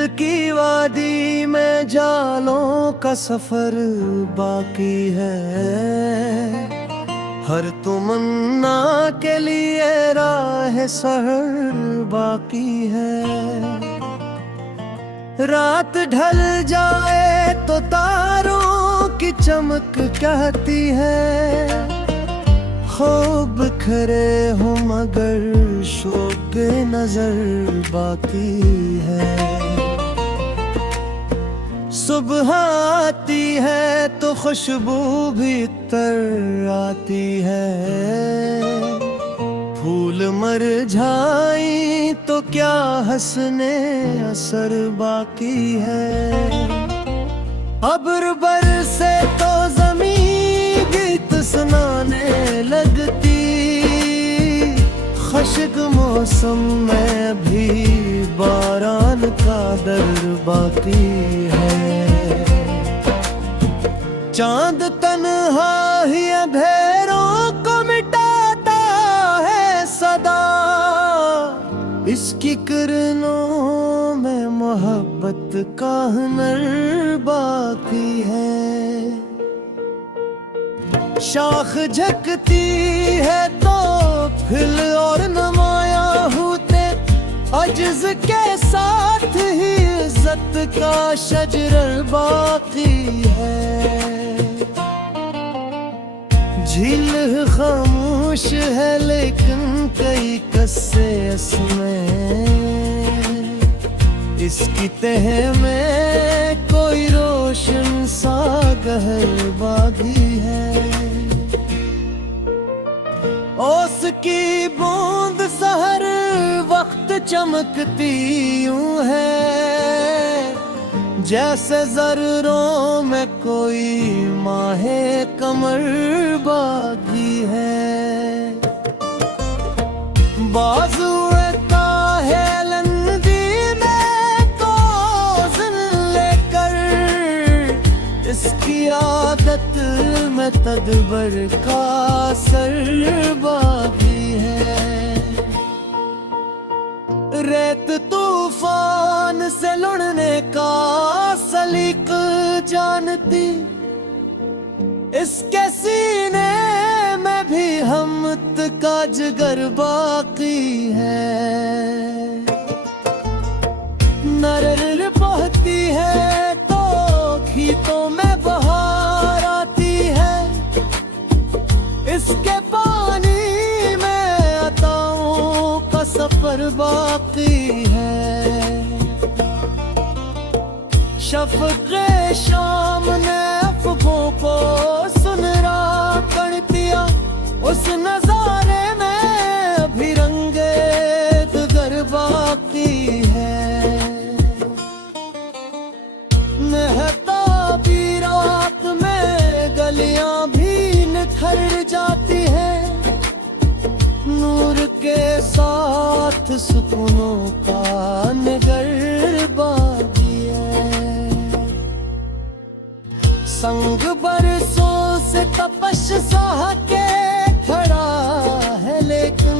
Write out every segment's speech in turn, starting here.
दिल की वादी में जालों का सफर बाकी है। हर तमन्ना के लिए राह सहर बाकी है। रात ढल जाए तो तारों की चमक कहती है, ख्वाब बिखरे हो मगर शौक नजर बाकी है। सुबह आती है तो खुशबू भी तर आती है। फूल मुरझाई तो क्या हंसने असर बाकी है। अब्र बरसे तो ज़मीं गीत सुनाने लगती, खुश्क मौसम में भी बारान का दर बाकी है। चांद तन्हा ही अंधेरों को मिटाता है सदा, इसकी किरणों में मोहब्बत का हुनर बाकी है। शाख झकती है तो फिल और नुमाया होते, अज्ज के साथ ही इज्जत का शजर बाकी है। झील खामोश है लेकिन कई कस्से इसमें, इसकी तह में कोई रोशन सा गहर बागी है। ओस की बूंद सहर वक्त चमकती यूं है, जैसे ज़र्रों में कोई माहे कमर बागी है। बाजुए ताहेलंदी में तो जिन लेकर, इसकी आदत में तदबर का असर बागी है। रेत तूफान से लड़ने का सलीक जानती, इसके सीने में भी हमत का जिगर बाकी है। नरर बहती है तो खीतों में बहार आती है, इसके पानी में अताओं का सफर बाकी है। शफ़क़े शाम ने अफ़वों को सुनहरा कर दिया, उस नजारे में अभी रंगे दिगर बाकी है। महताबी रात में गलियां भी निखर जाती है, नूर के साथ सुकूनों का निगर बागी है। संग बरसों से तपश सह के खड़ा है लेकिन,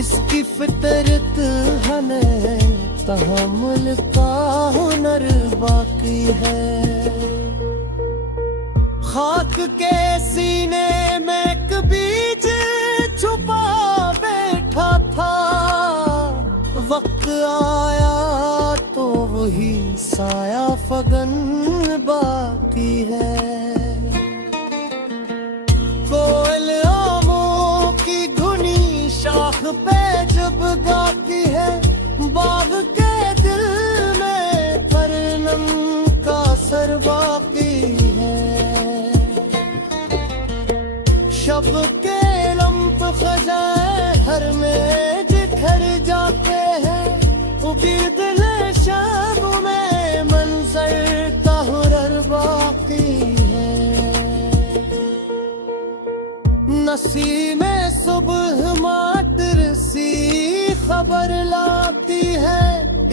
इसकी फितरत हमें तहम्मुल का हुनर बाकी है। खाक के सीने में एक बीज छुपा बैठा था, वक्त आया तो वही साया फगन बाकी है। कोयल आमों की घुनी शाख पे जब गाती है, बाग के दिल में परनम का सर बाकी है। शब के लम्ब खजाए घर में जिखर जाते हैं, उबी दिल शब में मंजर का हुनर बाकी है। नसीमे सुबह मातर सी खबर लाती है,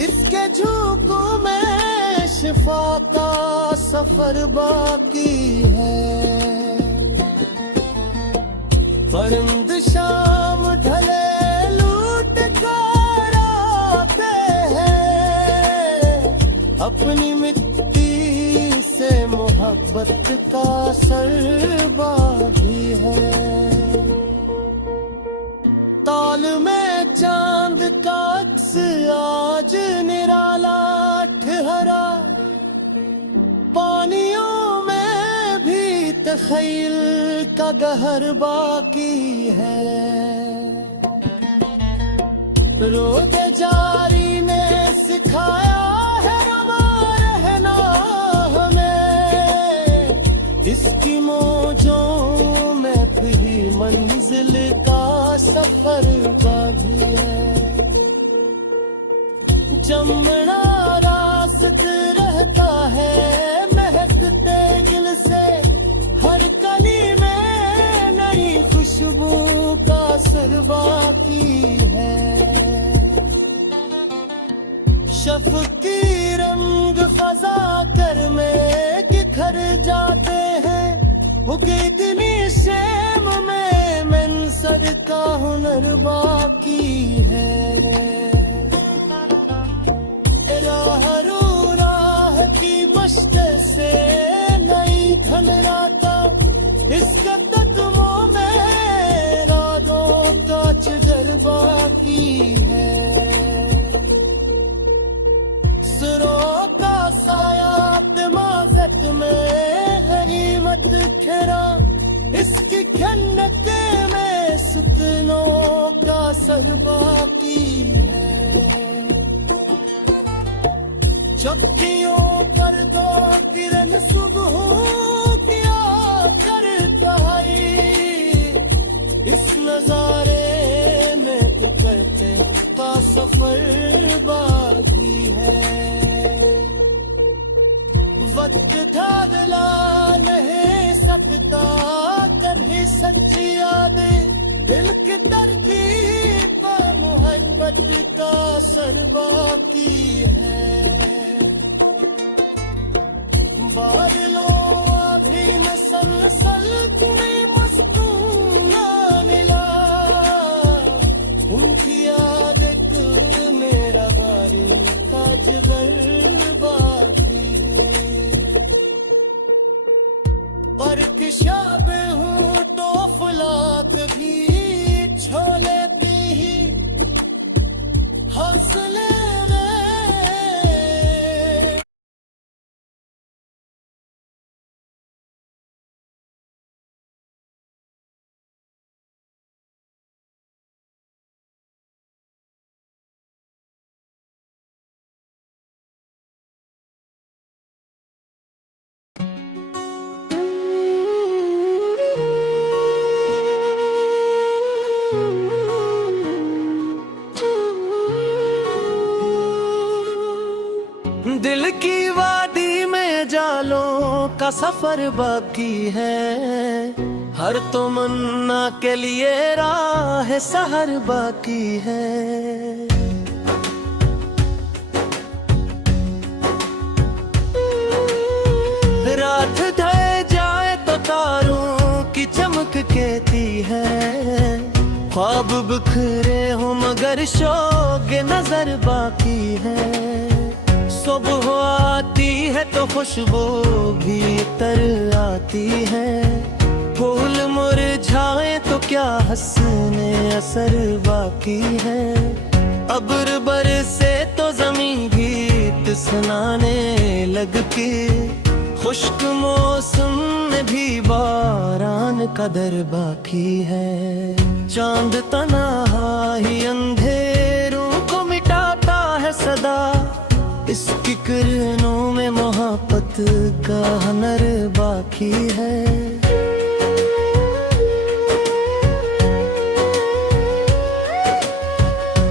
इसके झोंकों में शिफा का सफर बाकी है। परिंद शाम ढले लूट कर आते हैं, अपनी मिट्टी से मोहब्बत का सरबा भी है। ताल में चांद का अक्स आज निराला ठहरा, पानियों में भी तख़य्युल का गहर बाकी है। रोज़े जारी ने सिखाया है रमा रहना हमें, इसकी मौजों में भी मंजिल का सफर बाकी है। चमड़ा रास्त रहता है महकते गिल से, हर कली में नई खुशबू का असर बाकी है। शफ़क़ी रंग फजा कर में बिखर जाते हैं, उगे इतनी शेम में मंसर का हुनर बाकी है। राह की मश्क से नई धन राता, इसके कदमों में रागों का जिगर बाकी है। सुरों का साया दिमागत में गनीमत खिरा, इसकी खन्नक में सुकनों का सर बाकी है। चक्कियों पर दो किरण सुबह किया करता है, इस नजारे में तो करते का सफर बाकी है। वक्त धादला नहीं सकता कभी सच्ची यादें, दिल की तरकीब पर मोहब्बत का असर बाकी है। बादलों अभी मसलसल तुम्हें मस्तून मिला, उनकी आदत मेरा बारिश का जिगर बाकी है। पर किशाब हूँ तो फलाक भी छोले ही हौसले दिल की वादी में जालों का सफर बाकी है। हर तमन्ना के लिए राह सहर बाकी है। रात ढल जाए तो तारों की चमक कहती है, ख्वाब बिखरे हो मगर शोक नजर बाकी है। सुबह आती है तो खुशबू भी तर आती है, फूल मुरझाए तो क्या हंसने असर बाकी है। अब्र बरसे तो ज़मीं गीत सुनाने लगती, खुश्क मौसम में भी बारान का दर बाकी है। चांद तन्हा ही अंधेरों को मिटाता है सदा, इसकी किरणों में मोहब्बत का हुनर बाकी है।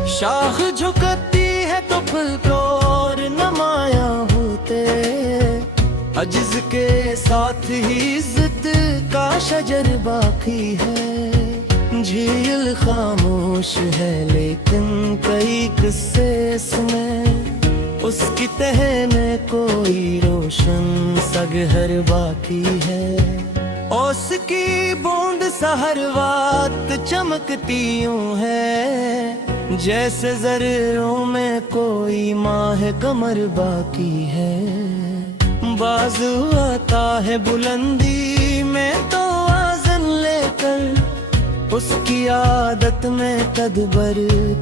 शाख झुकती है तो फूल को और नमाया होते, अजिज के साथ ही इज्जत का शजर बाकी है। झील खामोश है लेकिन कई किस्से इसमें, उसकी तह में कोई रोशन सगहर बाकी है। ओस की बूंद सहर वात चमकती यूं है, जैसे जर्रों में कोई माह कमर बाकी है। बाज आता है बुलंदी में तो आज़न लेकर, उसकी आदत में तदबर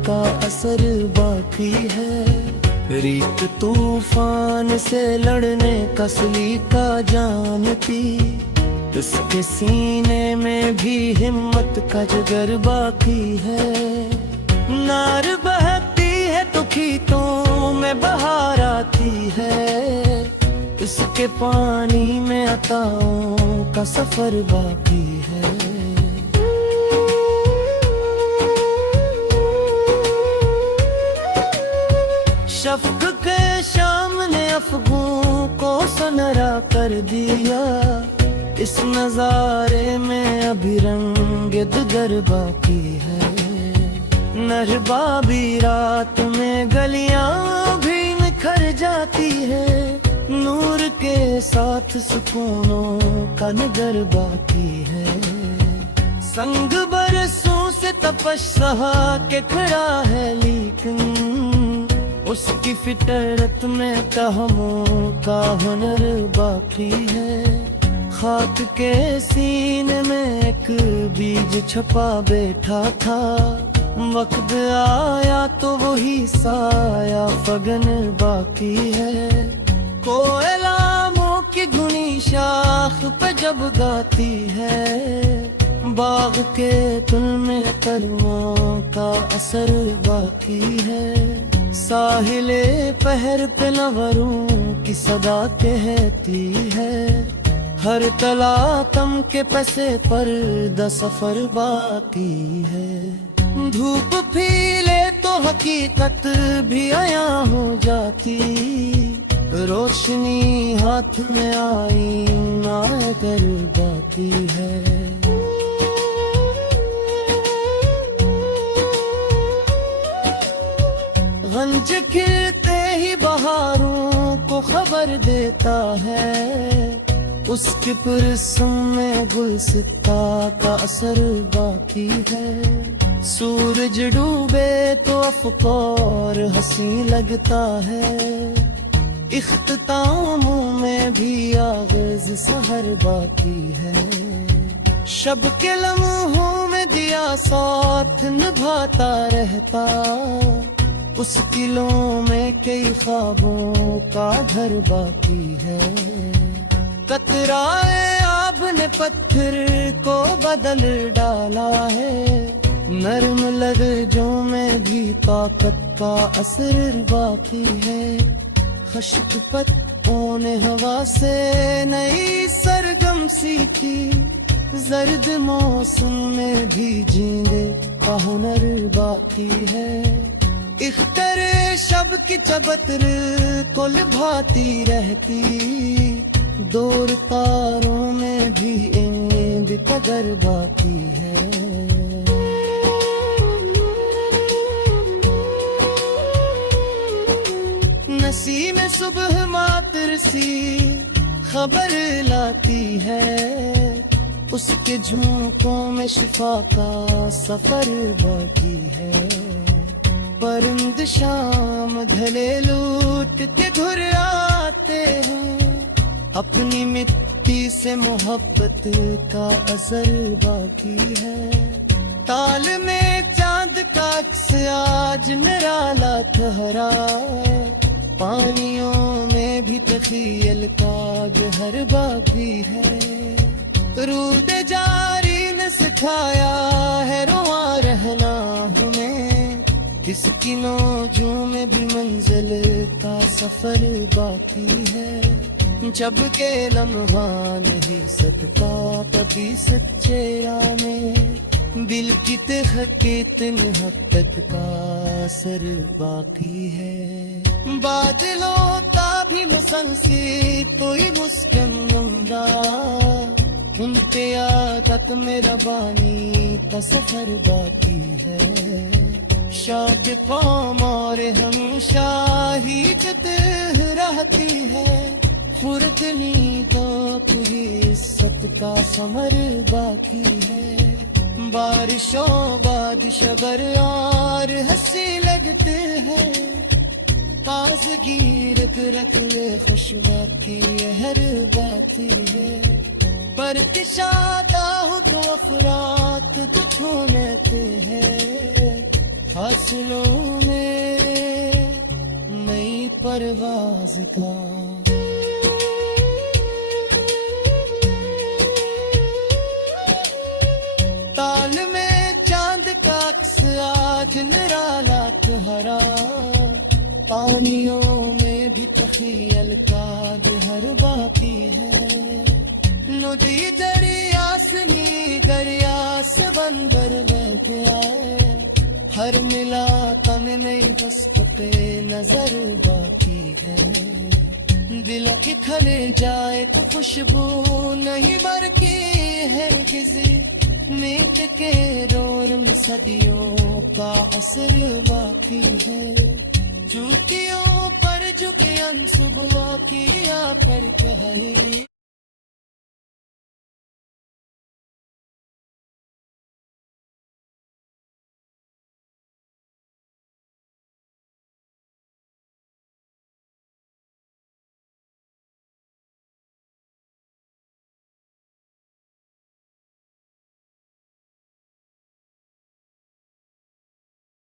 का असर बाकी है। रीत तूफान से लड़ने का सलीका जानती, उसके सीने में भी हिम्मत का जिगर बाकी है। नार बहती है तो खेतों में बहार आती है, इसके पानी में अताओं का सफर बाकी है। शफ़क़ के शाम ने अफ़ग़ों को सुनहरा कर दिया, इस नज़ारे में अभी रंग दिगर बाकी है। नरबाबी रात में गलियां भी निखर जाती है, नूर के साथ सुकूनों का नगर बाकी है। संग बरसों से तपश सहा के खड़ा है, लेकिन उसकी फितरत में तहमों का हुनर बाकी है। खाक के सीने में एक बीज छपा बैठा था, वक्त आया तो वही साया फगन बाकी है। कोयलामों की घुनी शाख पे जब गाती है, बाग के तुल में कलमों का असर बाकी है। साहिले पहर पे लवरों की सदा कहती है, हर तलातम के पैसे पर द सफर बाकी है। धूप पीले तो हकीकत भी आया हो जाती, रोशनी हाथ में आई ना कर बाकी है। गंज खिलते ही बहारों को खबर देता है, उसके पुरस्म में गुलसिता का असर बाकी है। सूरज डूबे तो अफ़क़ार हंसी लगता है, इख्तितामों में भी आग़ाज़ सहर बाकी है। शब के लम्हों में दिया साथ निभाता रहता, उस किलों में कई ख्वाबों का घर बाकी है। कतराए आब ने पत्थर को बदल डाला है, नरम लहजों में भी ताकत का असर बाकी है। खुश्क पत्तों ने हवा से नई सरगम सीखी, जर्द मौसम में भी जीने का हुनर बाकी है। इख्तर शब की चबतर को लुभाती रहती, दूर तारों में भी इंद कदर बाकी है। नसीम सुबह मातर सी खबर लाती है, उसके झोंकों में शिफा का सफर बाकी है। परिंद शाम ढले लूट के घुर आते हैं, अपनी मिट्टी से मोहब्बत का असर बाकी है। ताल में चांद का अक्स आज निराला ठहरा, पानियों में भी तखीयल का जहर बाकी है। रूद जारी ने सिखाया है रुआ रहना हमें, किसकी नौजों में भी मंजिल का सफर बाकी है। जब के लम्हा नहीं सकता तभी सच्चे आने, दिल की तहकीक मोहब्बत का असर बाकी है। बादलों का भी मुसलसी कोई मुस्किन लम्हा, उन पे आदत में रबानी का सफर बाकी है। शाद कौम और हमेशा ही जद रहती है, फुर्तनी तो पूरी इज्जत का समर बाकी है। बारिशों बाद शबर और हंसी लगते हैं, ताज़गी रग में खुशबू की लहर बाकी है, पर किशादा हो तो अफरात दुखों लेते हैं, फासलों में नई परवाज़ का। ताल में चांद का अक्स आज निराला हरा, पानियों में भी तखीयल का हर बाकी है, नदी दरिया सनी दरिया से बंदर बह गया है, हर मिला तम नहीं बस पे नजर बाकी है, दिल इखर जाए तो खुशबू नहीं बरकी है, किसी मीत के रोर में सदियों का असर बाकी है, जूतियों पर झुके सुबह किया कर कही।